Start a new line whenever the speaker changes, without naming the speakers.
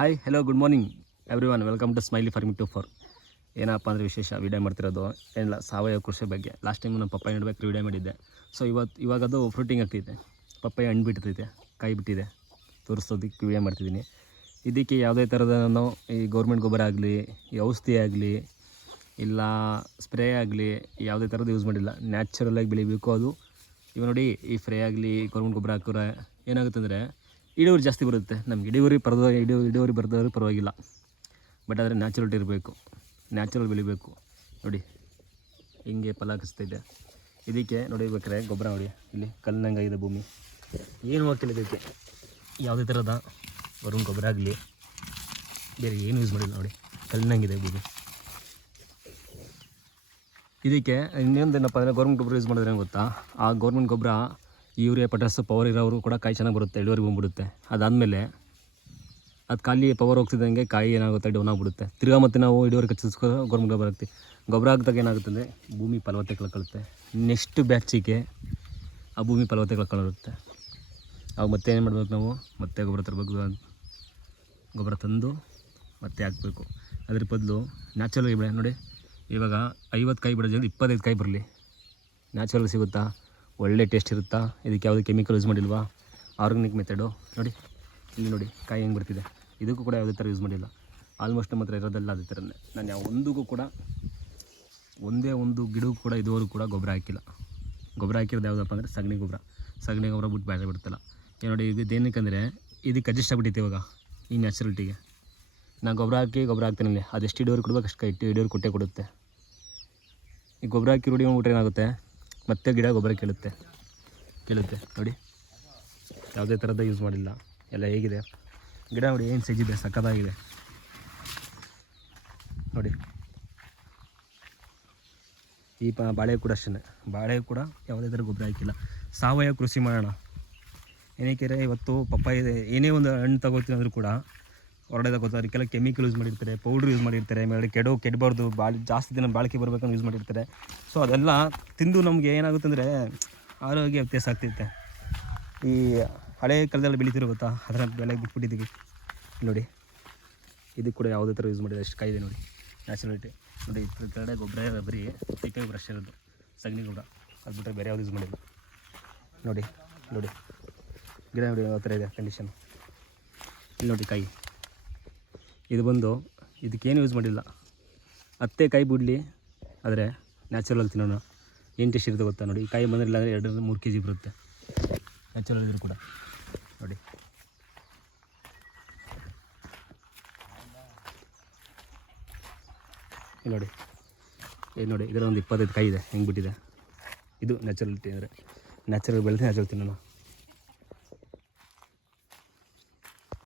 Hi hello good morning everyone welcome to smiley farming to for ಏನಪ್ಪ ಅಂದರೆ ವಿಶೇಷ video ಮಾಡ್ತಿರೋದು. ಏನಿಲ್ಲ, ಸಾವಯವ ಕೃಷಿ ಬಗ್ಗೆ. ಲಾಸ್ಟ್ ಟೈಮ್ ನಮ್ಮ ಪಪ್ಪಾಯಿ ನೋಡ್ಬೇಕು ವಿಡಿಯೋ ಮಾಡಿದ್ದೆ. ಸೊ ಇವತ್ತು ಇವಾಗ ಅದು ಫ್ರೂಟಿಂಗ್ ಆಗ್ತೈತೆ ಪಪ್ಪಾಯಿ ಹಣ್ಣು ಬಿಟ್ಟಿರ್ತೈತೆ, ಕಾಯಿ ಬಿಟ್ಟಿದೆ. ತೋರಿಸೋದಕ್ಕೆ ವಿಡಿಯೋ ಮಾಡ್ತಿದ್ದೀನಿ. ಇದಕ್ಕೆ ಯಾವುದೇ ಥರದ ನಾನು ಈ ಗೌರ್ಮೆಂಟ್ ಗೊಬ್ಬರ ಆಗಲಿ, ಈ ಔಷಧಿ ಆಗಲಿ, ಇಲ್ಲ ಸ್ಪ್ರೇ ಆಗಲಿ, ಯಾವುದೇ ಥರದ್ದು ಯೂಸ್ ಮಾಡಿಲ್ಲ. ನ್ಯಾಚುರಲಾಗಿ ಬೆಳಿಬೇಕು ಅದು. ಇವಾಗ ನೋಡಿ, ಈ ಫ್ರೇ ಆಗಲಿ ಗೌರ್ಮೆಂಟ್ ಗೊಬ್ಬರ ಹಾಕಿದ್ರೆ ಏನಾಗುತ್ತೆ ಅಂದರೆ ಇಳುವರಿ ಜಾಸ್ತಿ ಬರುತ್ತೆ. ನಮ್ಗೆ ಇಳುವರಿ ಪರದ ಇಡು ಇಳುವರಿ ಬರ್ದವ್ರಿಗೆ ಪರವಾಗಿಲ್ಲ. ಬಟ್ ಆದರೆ ನ್ಯಾಚುರಲ್ಟಿ ಇರಬೇಕು. ನ್ಯಾಚುರಲ್ ಬೆಳಿಬೇಕು. ನೋಡಿ, ಹಿಂಗೆ ಫಲ ಹಾಕಿಸ್ತಿದ್ದೆ ಇದಕ್ಕೆ ನೋಡಿ ಬೇಕಾರೆ ಗೊಬ್ಬರ ನೋಡಿ. ಇಲ್ಲಿ ಕಲ್ಲಿನಂಗಾಗಿದೆ ಭೂಮಿ. ಏನು ಹಾಕ್ತಿಲ್ಲ ಇದಕ್ಕೆ? ಯಾವುದೇ ಥರದ ವರುಣ್ ಗೊಬ್ಬರ ಆಗಲಿ, ಬೇರೆ ಏನು ಯೂಸ್ ಮಾಡಿಲ್ಲ ನೋಡಿ. ಕಲ್ಲಿನಂಗಿದೆ ಭೂಮಿ. ಇದಕ್ಕೆ ಇನ್ನೊಂದು ಏನಪ್ಪ ಅಂದರೆ ಗೌರ್ಮೆಂಟ್ ಗೊಬ್ಬರ ಯೂಸ್ ಮಾಡಿದ್ರೆ ಗೊತ್ತಾ? ಆ ಗೌರ್ಮೆಂಟ್ ಗೊಬ್ಬರ ಯೂರಿಯಾ ಪಟಾಸು ಪವರ್ ಇರೋರು ಕೂಡ ಕಾಯಿ ಚೆನ್ನಾಗಿ ಬರುತ್ತೆ, ಇಳುವರಿ ಬಂದ್ಬಿಡುತ್ತೆ. ಅದಾದಮೇಲೆ ಅದು ಖಾಲಿ ಪವರ್ ಹೋಗ್ತಿದ್ದಂಗೆ ಕಾಯಿ ಏನಾಗುತ್ತೆ, ಡೌನ್ ಆಗಿಬಿಡುತ್ತೆ. ತಿರ್ಗಾ ಮತ್ತೆ ನಾವು ಇಳುವರಿ ಕಚ್ಚಿಸ್ಕೊ ಗೌರ್ಮೆಂಟ್ ಗೊಬ್ಬರ ಹಾಕ್ತೀವಿ ಗೊಬ್ಬರ ಹಾಕಿದಾಗ ಏನಾಗುತ್ತೆ ಅಂದರೆ ಭೂಮಿ ಫಲವತ್ತೆ ಕಳ್ಕೊಳ್ಳುತ್ತೆ ನೆಕ್ಸ್ಟ್ ಬ್ಯಾಚಿಗೆ ಆ ಭೂಮಿ ಫಲವತ್ತೆ ಕಳ್ಕೊಳ್ಳುತ್ತೆ ಅವಾಗ ಮತ್ತೆ ಏನು ಮಾಡಬೇಕು ನಾವು? ಮತ್ತೆ ಗೊಬ್ಬರ ತರಬೇಕು, ಗೊಬ್ಬರ ತಂದು ಮತ್ತೆ ಹಾಕಬೇಕು. ಅದ್ರ ಬದಲು ನ್ಯಾಚುರಲ್ ಬೆಳೆ, ನೋಡಿ ಇವಾಗ ಐವತ್ತು ಕಾಯಿ ಬಿಡೋ ಜಾಗದಲ್ಲಿ ಇಪ್ಪತ್ತೈದು ಕಾಯಿ ಬರಲಿ. ನ್ಯಾಚುರಲ್ ಸಿಗುತ್ತಾ? ಒಳ್ಳೆ ಟೇಸ್ಟ್ ಇರುತ್ತಾ? ಇದಕ್ಕೆ ಯಾವುದೇ ಕೆಮಿಕಲ್ ಯೂಸ್ ಮಾಡಿಲ್ವಾ? ಆರ್ಗ್ಯಾನಿಕ್ ಮೆಥಡು ನೋಡಿ, ಇಲ್ಲಿ ನೋಡಿ, ಕಾಯಿ ಹೆಂಗೆ ಬರ್ತಿದೆ ಇದಕ್ಕೂ ಕೂಡ ಯಾವುದೇ ಥರ ಯೂಸ್ ಮಾಡಿಲ್ಲ. ಆಲ್ಮೋಸ್ಟ್ ಮಾತ್ರ ಇರೋದೆಲ್ಲ ಅದೇ ಥರನೇ ನಾನು ಯಾವ ಒಂದಿಗೂ ಕೂಡ, ಒಂದೇ ಒಂದು ಗಿಡಕ್ಕೂ ಕೂಡ ಇದುವರೆಗೂ ಕೂಡ ಗೊಬ್ಬರ ಹಾಕಿಲ್ಲ. ಗೊಬ್ಬರ ಹಾಕಿರೋದು ಯಾವುದಪ್ಪ ಅಂದರೆ ಸಗಣಿ ಗೊಬ್ಬರ. ಸಗಣಿ ಗೊಬ್ಬರ ಬಿಟ್ಟು ಬೇರೆ ಬಿಡ್ತಲ್ಲ ಏನು ನೋಡಿ, ಇದು ಏನಕ್ಕಂದರೆ ಇದಕ್ಕೆ ಅಡ್ಜಸ್ಟ್ ಆಗಿಬಿಟ್ಟೈತೆ ಇವಾಗ, ಈ ನ್ಯಾಚುರಲ್ಟಿಗೆ ನಾನು ಗೊಬ್ಬರ ಹಾಕಿ, ಗೊಬ್ಬರ ಹಾಕ್ತೀನಿ ಅದೆಷ್ಟು ಇಡೋರು ಕೊಡ್ಬೇಕು, ಅಷ್ಟು ಇಟ್ಟು ಇಡೋರು ಕೊಟ್ಟೆ ಕೊಡುತ್ತೆ. ಈ ಗೊಬ್ಬರ ಹಾಕಿ ರೂಢಿ ಮಾಡ್ಬಿಟ್ರೆ ಏನಾಗುತ್ತೆ? ಮತ್ತೆ ಗಿಡ ಗೊಬ್ಬರ ಕೇಳುತ್ತೆ. ಕೇಳುತ್ತೆ, ನೋಡಿ. ಯಾವುದೇ ಥರದ ಯೂಸ್ ಮಾಡಿಲ್ಲ. ಎಲ್ಲ ಹೇಗಿದೆ? ಗಿಡ ನೋಡಿ, ಏನು ಸೆಜ್ಜಿದೆ ಸಕ್ಕತ್ತಾಗಿದೆ ನೋಡಿ. ಈ ಪ ಬಾಳೆ ಕೂಡ ಅಷ್ಟೇ ಬಾಳೆ ಕೂಡ ಯಾವುದೇ ಥರ ಗೊಬ್ಬರ ಹಾಕಿಲ್ಲ. ಸಾವಯವ ಕೃಷಿ ಮಾಡೋಣ. ಏನಕ್ಕೆ ಇವತ್ತು ಪಪ್ಪಾಯಿ ಏನೇ ಒಂದು ಹಣ್ಣು ತಗೋತೀನಿ ಅಂದರೂ ಕೂಡ ಹೊರಡೆ ಗೊತ್ತಾರೆ ಕೆಲವು ಕೆಮಿಕಲ್ ಯೂಸ್ ಮಾಡಿರ್ತಾರೆ ಪೌಡ್ರ್ ಯೂಸ್ ಮಾಡಿರ್ತಾರೆ, ಆಮೇಲೆ ಕೆಡೋ, ಕೆಡಬಾರ್ದು, ಬಾಳಿ, ಜಾಸ್ತಿ ದಿನ ಬಾಳಿಕೆ ಬರಬೇಕಂತ ಯೂಸ್ ಮಾಡಿರ್ತಾರೆ. ಸೊ ಅದೆಲ್ಲ ತಿಂದು ನಮಗೆ ಏನಾಗುತ್ತೆ ಅಂದರೆ ಆರೋಗ್ಯ ವ್ಯತ್ಯಾಸ ಆಗ್ತೈತೆ ಈ ಹಳೆ ಕಾಲದಲ್ಲಿ ಬೆಳೀತಿರು ಗೊತ್ತಾ? ಅದರ ಬೆಲೆ ಬಿಟ್ಬಿಟ್ಟಿದ್ದೀವಿ ನೋಡಿ, ಇದು ಕೂಡ ಯಾವುದೇ ಥರ ಯೂಸ್ ಮಾಡಿದೆ ಅಷ್ಟು ಕಾಯಿದೆ ನೋಡಿ. ನ್ಯಾಚುರಲಿಟಿ ನೋಡಿ, ಇದ್ರ ಕಡೆ ಗೊಬ್ಬರ ಬರೀ ತಿಪ್ಪೆ ಬ್ರಷ್ ಇರೋದು. ಸಗಣಿ ಗೊಬ್ಬರ. ಅದು ಬಿಟ್ಟರೆ ಬೇರೆ ಯಾವ್ದು ಯೂಸ್ ಮಾಡಿದ್ರು ನೋಡಿ ನೋಡಿ. ಗಿಡ ನೋಡಿ ಯಾವ ಥರ ಇದೆ ಕಂಡೀಷನ್ ಇಲ್ಲಿ ನೋಡಿ ಕಾಯಿ. ಇದು ಬಂದು ಇದಕ್ಕೇನು ಯೂಸ್ ಮಾಡಿಲ್ಲ. ಅತ್ತೆ ಕಾಯಿ ಬಿಡಲಿ, ಆದರೆ ನ್ಯಾಚುರಲ್ ತಿನ್ನೋಣ. ಏನು ಟೇಸ್ಟ್ ಇರುತ್ತೆ ಗೊತ್ತಾ ನೋಡಿ, ಈ ಕಾಯಿ ಬಂದಿರಲಿಲ್ಲ ಅಂದರೆ ಎರಡರಿಂದ ಮೂರು ಕೆ ಜಿ ಬರುತ್ತೆ ನ್ಯಾಚುರಲ್ ಇದ್ರು ಕೂಡ. ನೋಡಿ. ನೋಡಿ. ಇದು ನೋಡಿ ಇದರ ಒಂದು ಇಪ್ಪತ್ತೈದು ಕಾಯಿ ಇದೆ, ಹೆಂಗೆ ಬಿಟ್ಟಿದೆ. ಇದು ನ್ಯಾಚುರಲಿಟಿ ಅಂದರೆ ನ್ಯಾಚುರಲ್ ಬೆಳೆದು ನ್ಯಾಚುರಲ್ ತಿನ್ನೋಣ.